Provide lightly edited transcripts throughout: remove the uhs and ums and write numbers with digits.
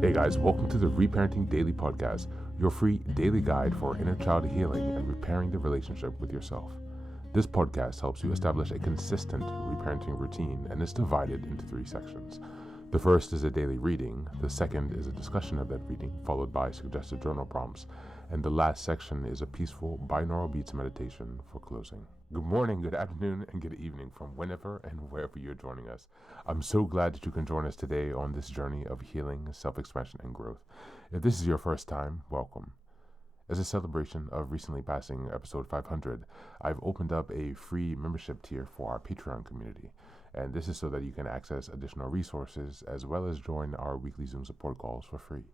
Hey guys, welcome to the Reparenting Daily podcast, your free daily guide for inner child healing and repairing the relationship with yourself. This podcast helps you establish a consistent reparenting routine and is divided into 3 sections. The first is a daily reading, the second is a discussion of that reading, followed by suggested journal prompts, and the last section is a peaceful binaural beats meditation for closing. Good morning, good afternoon, and good evening from whenever and wherever you're joining us. I'm so glad that you can join us today on this journey of healing, self-expansion, and growth. If this is your first time, welcome. As a celebration of recently passing episode 500, I've opened up a free membership tier for our Patreon community. And this is so that you can access additional resources as well as join our weekly Zoom support calls for free.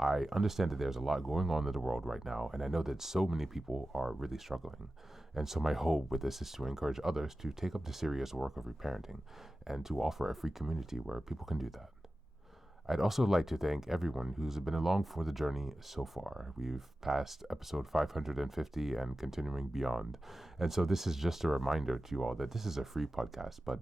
I understand that there's a lot going on in the world right now, and I know that so many people are really struggling. And so my hope with this is to encourage others to take up the serious work of reparenting and to offer a free community where people can do that. I'd also like to thank everyone who's been along for the journey so far. We've passed episode 550 and continuing beyond. And so this is just a reminder to you all that this is a free podcast, but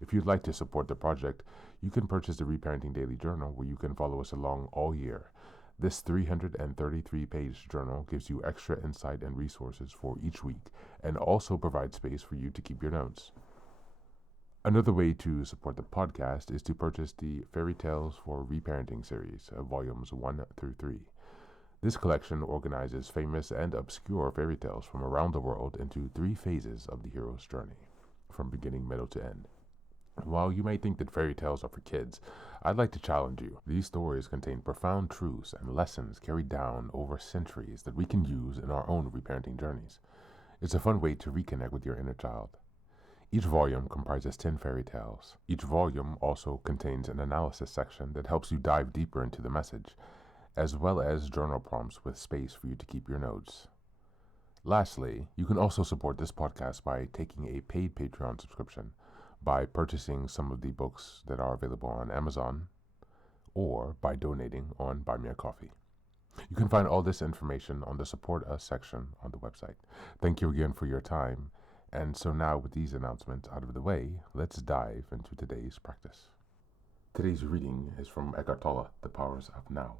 if you'd like to support the project, you can purchase the Reparenting Daily Journal where you can follow us along all year. This 333-page journal gives you extra insight and resources for each week and also provides space for you to keep your notes. Another way to support the podcast is to purchase the Fairy Tales for Reparenting series, volumes 1 through 3. This collection organizes famous and obscure fairy tales from around the world into 3 phases of the hero's journey, from beginning, middle to end. While you may think that fairy tales are for kids, I'd like to challenge you. These stories contain profound truths and lessons carried down over centuries that we can use in our own reparenting journeys. It's a fun way to reconnect with your inner child. Each volume comprises 10 fairy tales. Each volume also contains an analysis section that helps you dive deeper into the message, as well as journal prompts with space for you to keep your notes. Lastly, you can also support this podcast by taking a paid Patreon subscription, by purchasing some of the books that are available on Amazon, or by donating on Buy Me a Coffee. You can find all this information on the Support Us section on the website. Thank you again for your time. And so now with these announcements out of the way, let's dive into today's practice. Today's reading is from Eckhart Tolle, The Powers of Now.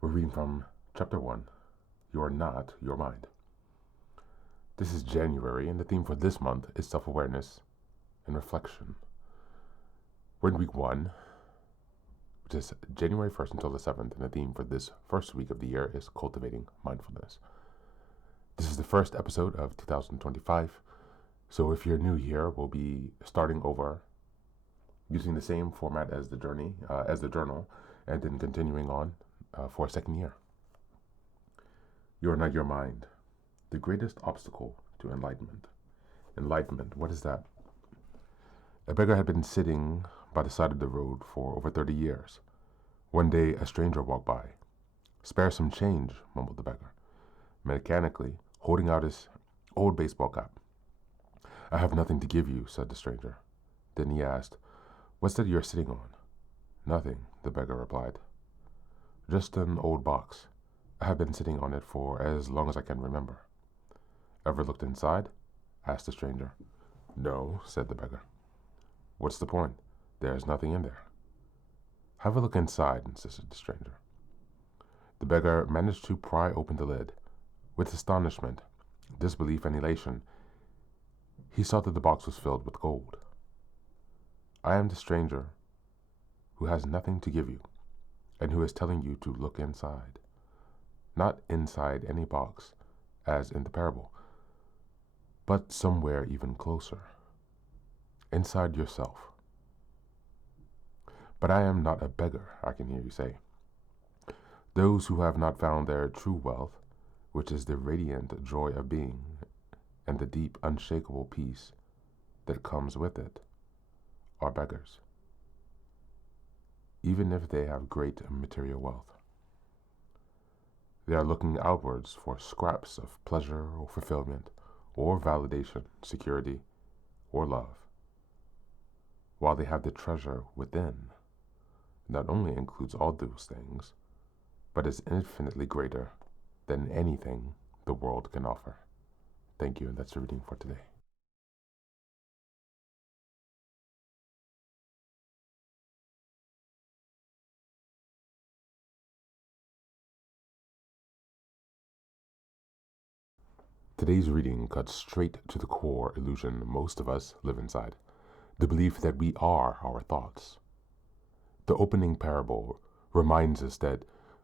We're reading from Chapter 1, You Are Not Your Mind. This is January, and the theme for this month is self-awareness and reflection. We're in week 1, which is January 1st until the 7th, and the theme for this first week of the year is Cultivating Mindfulness. This is the first episode of 2025, so if you're new here, we'll be starting over using the same format as the journal, and then continuing on for a second year. You are not your mind. The greatest obstacle to enlightenment. Enlightenment, what is that? A beggar had been sitting by the side of the road for over 30 years. One day, a stranger walked by. "Spare some change," mumbled the beggar, mechanically holding out his old baseball cap. "I have nothing to give you," said the stranger. Then he asked, "What's that you're sitting on?" "Nothing," the beggar replied. "Just an old box. I have been sitting on it for as long as I can remember." "Ever looked inside?" asked the stranger. "No," said the beggar. "What's the point? There's nothing in there." "Have a look inside," insisted the stranger. The beggar managed to pry open the lid. With astonishment, disbelief, and elation, he saw that the box was filled with gold. "I am the stranger who has nothing to give you, and who is telling you to look inside. Not inside any box, as in the parable, but somewhere even closer. Inside yourself." "But I am not a beggar," I can hear you say. Those who have not found their true wealth, which is the radiant joy of being and the deep, unshakable peace that comes with it, are beggars, even if they have great material wealth. They are looking outwards for scraps of pleasure or fulfillment or validation, security, or love, while they have the treasure within, not only includes all those things, but is infinitely greater than anything the world can offer. Thank you, and that's the reading for today. Today's reading cuts straight to the core illusion most of us live inside, the belief that we are our thoughts. The opening parable reminds us that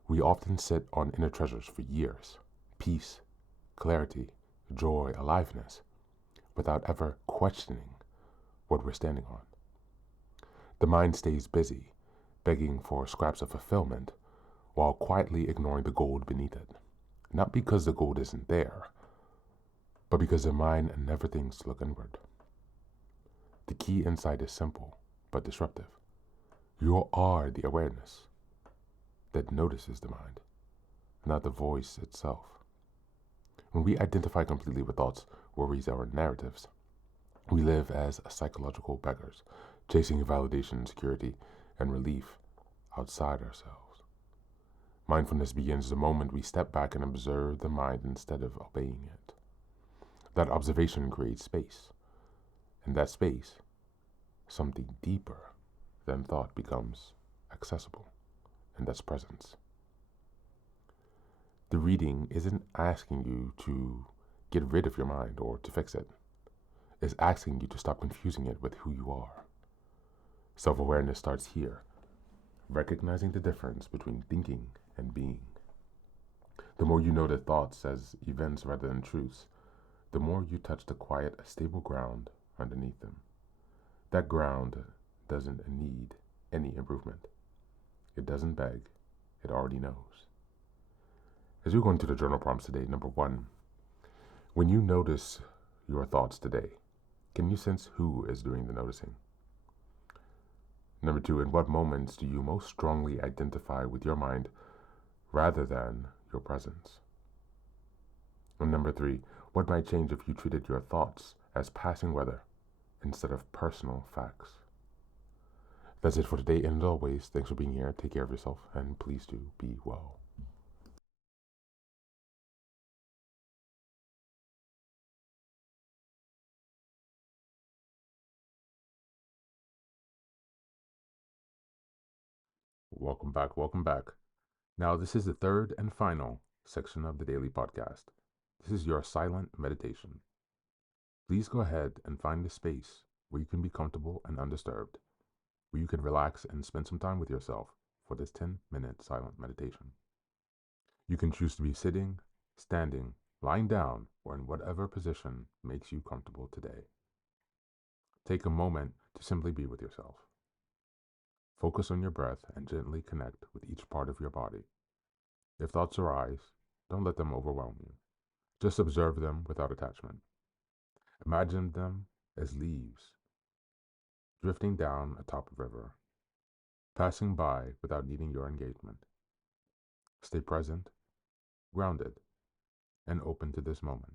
we often sit on inner treasures for years, peace, clarity, joy, aliveness, without ever questioning what we're standing on. The mind stays busy, begging for scraps of fulfillment, while quietly ignoring the gold beneath it. Not because the gold isn't there, but because the mind never thinks to look inward. The key insight is simple, but disruptive. You are the awareness that notices the mind, not the voice itself. When we identify completely with thoughts, worries, or narratives, we live as psychological beggars, chasing validation, security, and relief outside ourselves. Mindfulness begins the moment we step back and observe the mind instead of obeying it. That observation creates space. In that space, something deeper than thought becomes accessible, and that's presence. The reading isn't asking you to get rid of your mind or to fix it. It's asking you to stop confusing it with who you are. Self-awareness starts here, recognizing the difference between thinking and being. The more you notice thoughts as events rather than truths, the more you touch the quiet, stable ground underneath them. That ground doesn't need any improvement. It doesn't beg, it already knows. As we go into the journal prompts today, number 1, when you notice your thoughts today, can you sense who is doing the noticing? Number 2, in what moments do you most strongly identify with your mind rather than your presence? And number 3, what might change if you treated your thoughts as passing weather instead of personal facts? That's it for today, and as always, thanks for being here. Take care of yourself, and please do be well. Welcome back, welcome back. Now, this is the third and final section of the daily podcast. This is your silent meditation. Please go ahead and find a space where you can be comfortable and undisturbed, where you can relax and spend some time with yourself for this 10-minute silent meditation. You can choose to be sitting, standing, lying down, or in whatever position makes you comfortable today. Take a moment to simply be with yourself. Focus on your breath and gently connect with each part of your body. If thoughts arise, don't let them overwhelm you. Just observe them without attachment. Imagine them as leaves drifting down atop a river, passing by without needing your engagement. Stay present, grounded, and open to this moment.